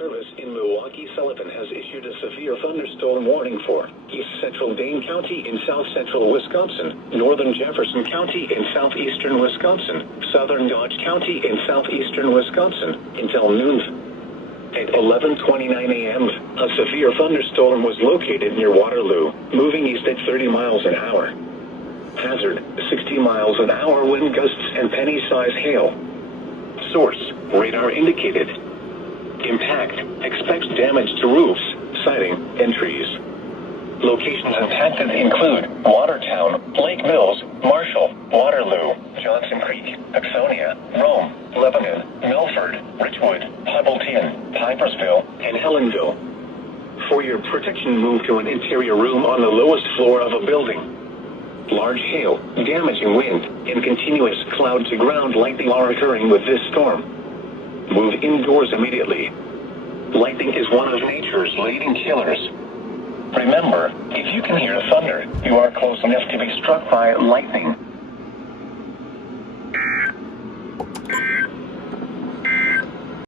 Service in Milwaukee, Sullivan has issued a severe thunderstorm warning for east central Dane County in south central Wisconsin, northern Jefferson County in southeastern Wisconsin, southern Dodge County in southeastern Wisconsin, until noon. At 11:29 a.m., a severe thunderstorm was located near Waterloo, moving east at 30 miles an hour. Hazard, 60 miles an hour wind gusts and penny-size hail. Source, radar indicated. Impact, expects damage to roofs, siding, and trees. Locations impacted include Watertown, Lake Mills, Marshall, Waterloo, Johnson Creek, Axonia, Rome, Lebanon, Milford, Richwood, Hobbleton, Pipersville, and Helenville. For your protection, move to an interior room on the lowest floor of a building. Large hail, damaging wind, and continuous cloud-to-ground lightning are occurring with this storm. Move indoors immediately. Lightning is one of nature's leading killers. Remember, if you can hear thunder, you are close enough to be struck by lightning.